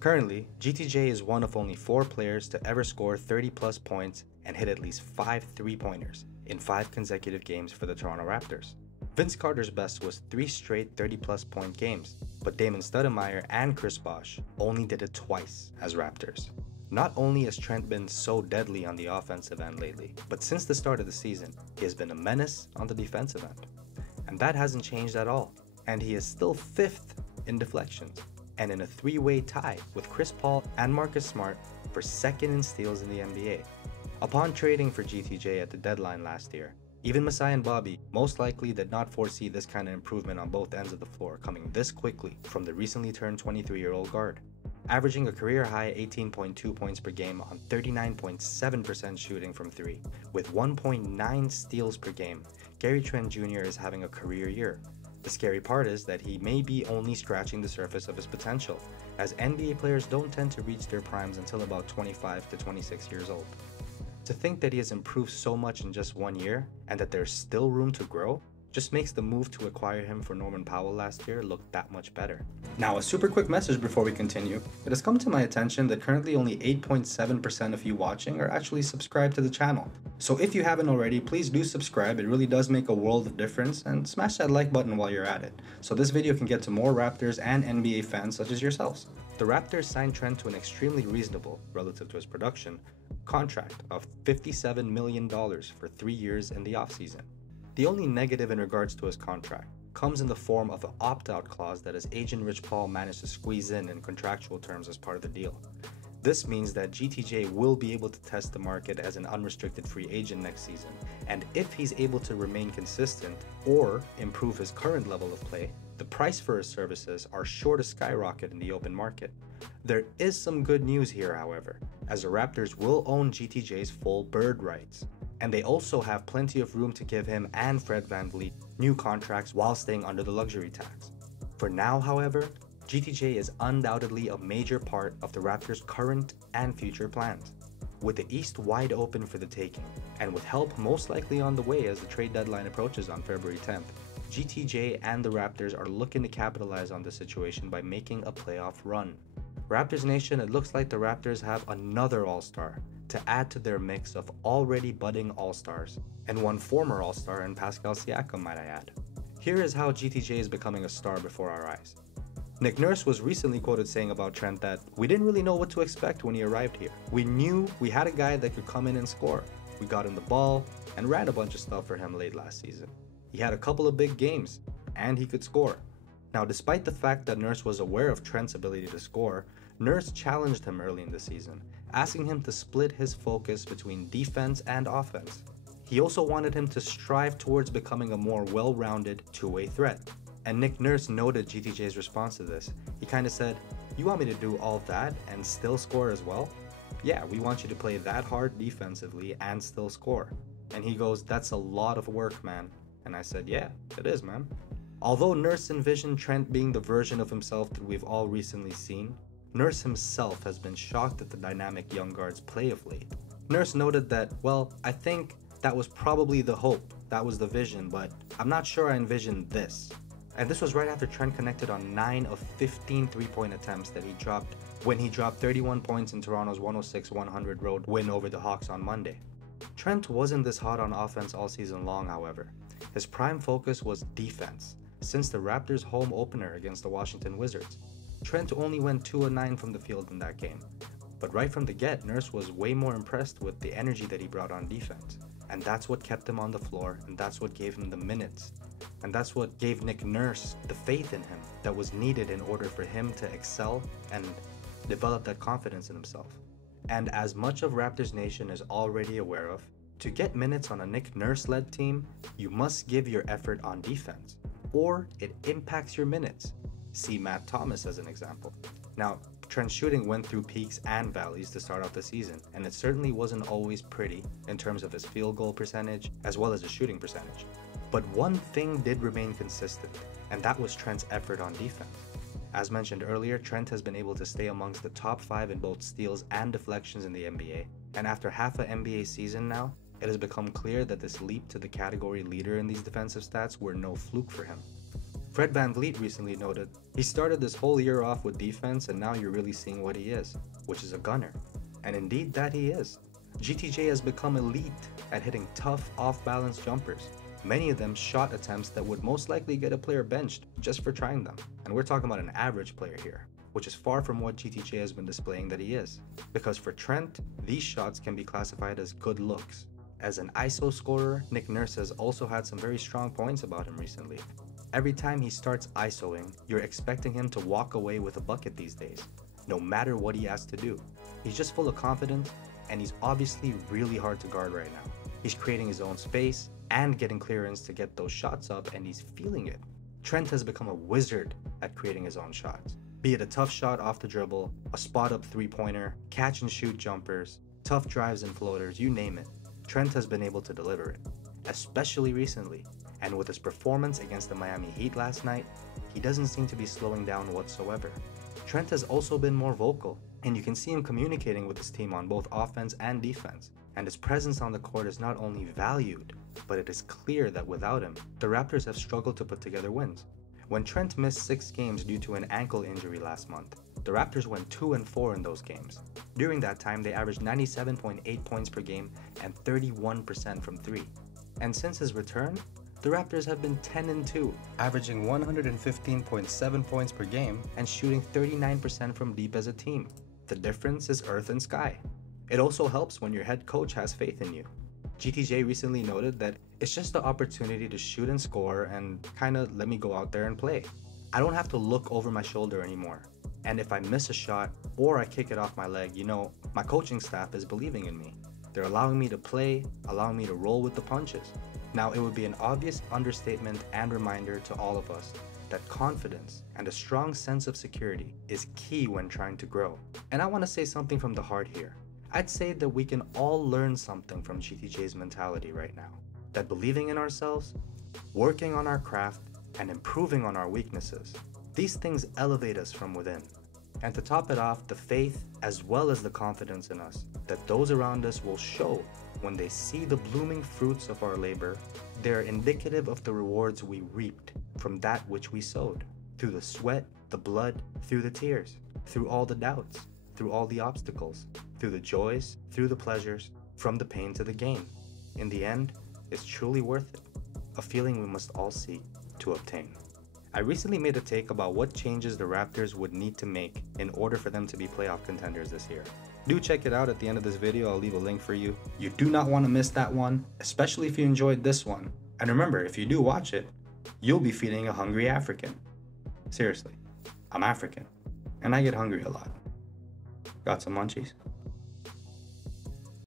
Currently, GTJ is one of only 4 players to ever score 30 plus points and hit at least 5 3-pointers in 5 consecutive games for the Toronto Raptors. Vince Carter's best was 3 straight 30 plus point games, but Damon Stoudemire and Chris Bosh only did it twice as Raptors. Not only has Trent been so deadly on the offensive end lately, but since the start of the season, he has been a menace on the defensive end. And that hasn't changed at all, and he is still 5th in deflections, and in a 3-way tie with Chris Paul and Marcus Smart for 2nd in steals in the NBA. Upon trading for GTJ at the deadline last year, even Masai and Bobby most likely did not foresee this kind of improvement on both ends of the floor coming this quickly from the recently turned 23-year-old guard. Averaging a career-high 18.2 points per game on 39.7% shooting from 3, with 1.9 steals per game, Gary Trent Jr. is having a career year. The scary part is that he may be only scratching the surface of his potential, as NBA players don't tend to reach their primes until about 25 to 26 years old. To think that he has improved so much in just 1 year, and that there's still room to grow, just makes the move to acquire him for Norman Powell last year look that much better. Now, a super quick message before we continue. It has come to my attention that currently only 8.7% of you watching are actually subscribed to the channel. So if you haven't already, please do subscribe. It really does make a world of difference, and smash that like button while you're at it, so this video can get to more Raptors and NBA fans such as yourselves. The Raptors signed Trent to an extremely reasonable, relative to his production, contract of $57 million for 3 years in the offseason. The only negative in regards to his contract comes in the form of an opt-out clause that his agent Rich Paul managed to squeeze in contractual terms as part of the deal. This means that GTJ will be able to test the market as an unrestricted free agent next season, and if he's able to remain consistent or improve his current level of play, the price for his services are sure to skyrocket in the open market. There is some good news here, however, as the Raptors will own GTJ's full bird rights, and they also have plenty of room to give him and Fred VanVleet new contracts while staying under the luxury tax. For now, however, GTJ is undoubtedly a major part of the Raptors' current and future plans. With the East wide open for the taking, and with help most likely on the way as the trade deadline approaches on February 10th, GTJ and the Raptors are looking to capitalize on the situation by making a playoff run. Raptors Nation, it looks like the Raptors have another All-Star to add to their mix of already budding All-Stars, and one former All-Star in Pascal Siakam, might I add. Here is how GTJ is becoming a star before our eyes. Nick Nurse was recently quoted saying about Trent that we didn't really know what to expect when he arrived here. We knew we had a guy that could come in and score. We got him the ball and ran a bunch of stuff for him late last season. He had a couple of big games, and he could score. Now, despite the fact that Nurse was aware of Trent's ability to score, Nurse challenged him early in the season, asking him to split his focus between defense and offense. He also wanted him to strive towards becoming a more well-rounded two-way threat. And Nick Nurse noted GTJ's response to this. He kind of said, "You want me to do all that and still score as well? Yeah, we want you to play that hard defensively and still score." And he goes, "That's a lot of work, man." And I said, "Yeah, it is, man." Although Nurse envisioned Trent being the version of himself that we've all recently seen, Nurse himself has been shocked at the dynamic young guard's play of late. Nurse noted that, "Well, I think that was probably the hope, that was the vision, but I'm not sure I envisioned this." And this was right after Trent connected on 9 of 15 three-point attempts that he dropped when he dropped 31 points in Toronto's 106-100 road win over the Hawks on Monday. Trent wasn't this hot on offense all season long, however. His prime focus was defense, since the Raptors' home opener against the Washington Wizards. Trent only went 2 of 9 from the field in that game. But right from the get, Nurse was way more impressed with the energy that he brought on defense. And that's what kept him on the floor, and that's what gave him the minutes. And that's what gave Nick Nurse the faith in him that was needed in order for him to excel and develop that confidence in himself. And as much of Raptors Nation is already aware of, to get minutes on a Nick Nurse-led team, you must give your effort on defense, or it impacts your minutes. See Matt Thomas as an example. Now, Trent's shooting went through peaks and valleys to start off the season, and it certainly wasn't always pretty in terms of his field goal percentage as well as his shooting percentage. But one thing did remain consistent, and that was Trent's effort on defense. As mentioned earlier, Trent has been able to stay amongst the top 5 in both steals and deflections in the NBA, and after half an NBA season now, it has become clear that this leap to the category leader in these defensive stats were no fluke for him. Fred VanVleet recently noted, he started this whole year off with defense and now you're really seeing what he is, which is a gunner. And indeed that he is. GTJ has become elite at hitting tough off-balance jumpers. Many of them shot attempts that would most likely get a player benched just for trying them. And we're talking about an average player here, which is far from what GTJ has been displaying that he is. Because for Trent, these shots can be classified as good looks. As an ISO scorer, Nick Nurse has also had some very strong points about him recently. Every time he starts ISOing, you're expecting him to walk away with a bucket these days, no matter what he has to do. He's just full of confidence, and he's obviously really hard to guard right now. He's creating his own space and getting clearance to get those shots up, and he's feeling it. Trent has become a wizard at creating his own shots. Be it a tough shot off the dribble, a spot-up three-pointer, catch-and-shoot jumpers, tough drives and floaters, you name it. Trent has been able to deliver it, especially recently. And with his performance against the Miami Heat last night, he doesn't seem to be slowing down whatsoever. Trent has also been more vocal, and you can see him communicating with his team on both offense and defense. And his presence on the court is not only valued, but it is clear that without him, the Raptors have struggled to put together wins. When Trent missed 6 games due to an ankle injury last month, the Raptors went 2-4 in those games. During that time, they averaged 97.8 points per game and 31% from 3. And since his return, the Raptors have been 10-2, averaging 115.7 points per game and shooting 39% from deep as a team. The difference is earth and sky. It also helps when your head coach has faith in you. GTJ recently noted that it's just the opportunity to shoot and score and kinda let me go out there and play. I don't have to look over my shoulder anymore. And if I miss a shot or I kick it off my leg, you know, my coaching staff is believing in me. They're allowing me to play, allowing me to roll with the punches. Now, it would be an obvious understatement and reminder to all of us that confidence and a strong sense of security is key when trying to grow. And I want to say something from the heart here. I'd say that we can all learn something from GTJ's mentality right now. That believing in ourselves, working on our craft, and improving on our weaknesses, these things elevate us from within. And to top it off, the faith as well as the confidence in us that those around us will show when they see the blooming fruits of our labor. They're indicative of the rewards we reaped from that which we sowed, through the sweat, the blood, through the tears, through all the doubts, through all the obstacles, through the joys, through the pleasures, from the pain to the gain. In the end, it's truly worth it, a feeling we must all seek to obtain. I recently made a take about what changes the Raptors would need to make in order for them to be playoff contenders this year. Do check it out at the end of this video. I'll leave a link for you. You do not want to miss that one, especially if you enjoyed this one. And remember, if you do watch it, you'll be feeding a hungry African. Seriously, I'm African, and I get hungry a lot. Got some munchies?